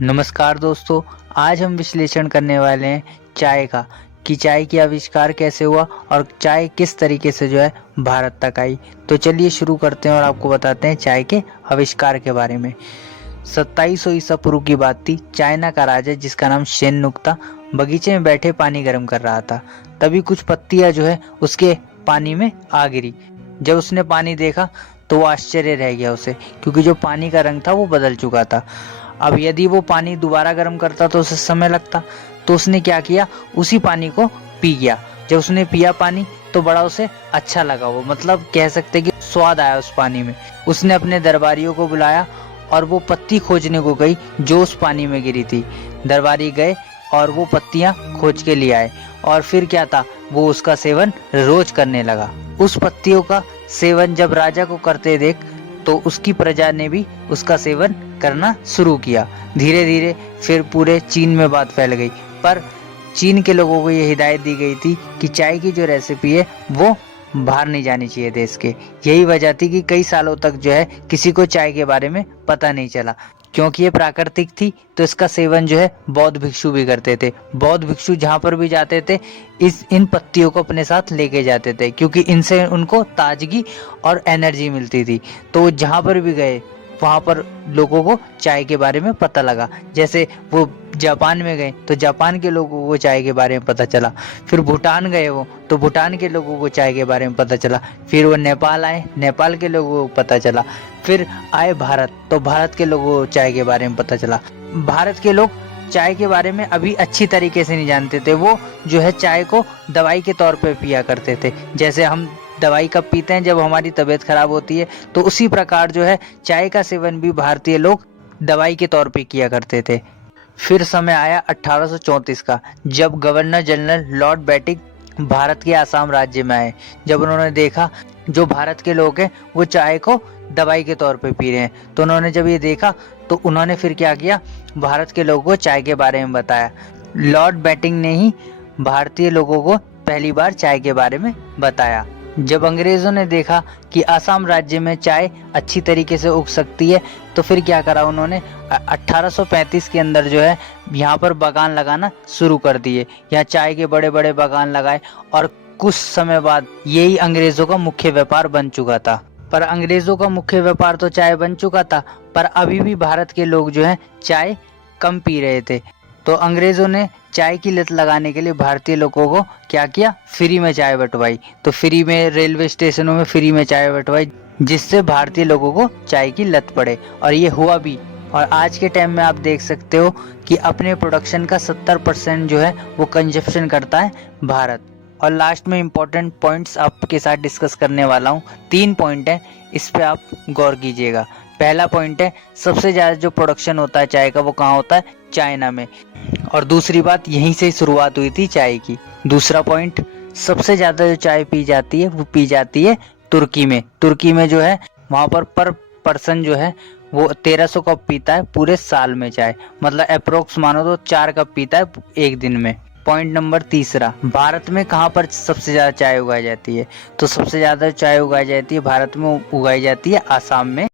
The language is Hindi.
नमस्कार दोस्तों। आज हम विश्लेषण करने वाले हैं चाय का कि चाय की आविष्कार कैसे हुआ और चाय किस तरीके से जो है भारत तक आई। तो चलिए शुरू करते हैं और आपको बताते हैं चाय के आविष्कार के बारे में। 2700 ईसा पूर्व की बात थी। चाइना का राजा जिसका नाम शेन नुंग था, बगीचे में बैठे पानी गर्म कर रहा था। तभी कुछ पत्तियां जो है उसके पानी में आ गिरी। जब उसने पानी देखा तो वो आश्चर्य रह गया उसे, क्योंकि जो पानी का रंग था वो बदल चुका था। अब यदि वो पानी दोबारा गर्म करता तो उसे समय लगता। तो उसने क्या किया, उसी पानी को पी गया। जब उसने पिया पानी तो बड़ा उसे अच्छा लगा, वो मतलब कह सकते कि स्वाद आया उस पानी में। उसने अपने दरबारियों को बुलाया और वो पत्ती खोजने को गई जो उस पानी में गिरी थी। दरबारी गए और वो पत्तियां खोज के ले आए और फिर क्या था, वो उसका सेवन रोज करने लगा। उस पत्तियों का सेवन जब राजा को करते देख तो उसकी प्रजा ने भी उसका सेवन करना शुरू किया। धीरे धीरे फिर पूरे चीन में बात फैल गई। पर चीन के लोगों को ये हिदायत दी गई थी कि चाय की जो रेसिपी है वो बाहर नहीं जानी चाहिए देश के। यही वजह थी कि कई सालों तक जो है किसी को चाय के बारे में पता नहीं चला, क्योंकि ये प्राकृतिक थी। तो इसका सेवन जो है बौद्ध भिक्षु भी करते थे। बौद्ध भिक्षु जहाँ पर भी जाते थे इन पत्तियों को अपने साथ लेके जाते थे, क्योंकि इनसे उनको ताजगी और एनर्जी मिलती थी। तो जहाँ पर भी गए वहाँ पर लोगों को चाय के बारे में पता लगा। जैसे वो जापान में गए तो जापान के लोगों को चाय के बारे में पता चला। फिर भूटान गए वो तो भूटान के लोगों को चाय के बारे में पता चला। फिर वो नेपाल आए, नेपाल के लोगों को पता चला। फिर आए भारत तो भारत के लोगों को चाय के बारे में पता चला। भारत के लोग चाय के बारे में अभी अच्छी तरीके से नहीं जानते थे। वो जो है चाय को दवाई के तौर पे पिया करते थे। जैसे हम दवाई कब पीते हैं, जब हमारी तबीयत खराब होती है, तो उसी प्रकार जो है चाय का सेवन भी भारतीय लोग दवाई के तौर पे किया करते थे। फिर समय आया 1834 का, जब गवर्नर जनरल लॉर्ड बेटिक भारत के आसाम राज्य में आए। जब उन्होंने देखा जो भारत के लोग हैं वो चाय को दवाई के तौर पे पी रहे हैं, तो उन्होंने जब ये देखा तो उन्होंने फिर क्या किया, भारत के लोगों को चाय के बारे में बताया। लॉर्ड बेटिंग ने ही भारतीय लोगों को पहली बार चाय के बारे में बताया। जब अंग्रेजों ने देखा कि आसाम राज्य में चाय अच्छी तरीके से उग सकती है, तो फिर क्या करा उन्होंने, 1835 के अंदर जो है यहाँ पर बागान लगाना शुरू कर दिए। यहाँ चाय के बड़े बड़े बागान लगाए और कुछ समय बाद यही अंग्रेजों का मुख्य व्यापार बन चुका था। पर अंग्रेजों का मुख्य व्यापार तो चाय बन चुका था, पर अभी भी भारत के लोग जो है चाय कम पी रहे थे। तो अंग्रेजों ने चाय की लत लगाने के लिए भारतीय लोगों को क्या किया, फ्री में चाय बंटवाई। तो फ्री में रेलवे स्टेशनों में फ्री में चाय बंटवाई, जिससे भारतीय लोगों को चाय की लत पड़े, और ये हुआ भी। और आज के टाइम में आप देख सकते हो कि अपने प्रोडक्शन का 70% जो है वो कंजप्शन करता है भारत। और लास्ट में इम्पोर्टेंट पॉइंट्स आपके साथ डिस्कस करने वाला हूँ। 3 पॉइंट है, इस पे आप गौर कीजिएगा। पहला पॉइंट है, सबसे ज़्यादा जो प्रोडक्शन होता है चाय का वो कहाँ होता है, चाइना में। और दूसरी बात, यहीं से शुरुआत हुई थी चाय की। दूसरा पॉइंट, सबसे ज़्यादा जो चाय पी जाती है वो पी जाती है तुर्की में। तुर्की में जो है वहाँ पर पर्सन जो है वो 1300 कप पीता है पूरे साल में चाय, मतलब अप्रोक्स मानो तो 4 कप पीता है एक दिन में। पॉइंट नंबर तीसरा, भारत में कहाँ पर सबसे ज़्यादा चाय उगाई जाती है, तो सबसे ज़्यादा चाय उगाई जाती है भारत में, उगाई जाती है आसाम में।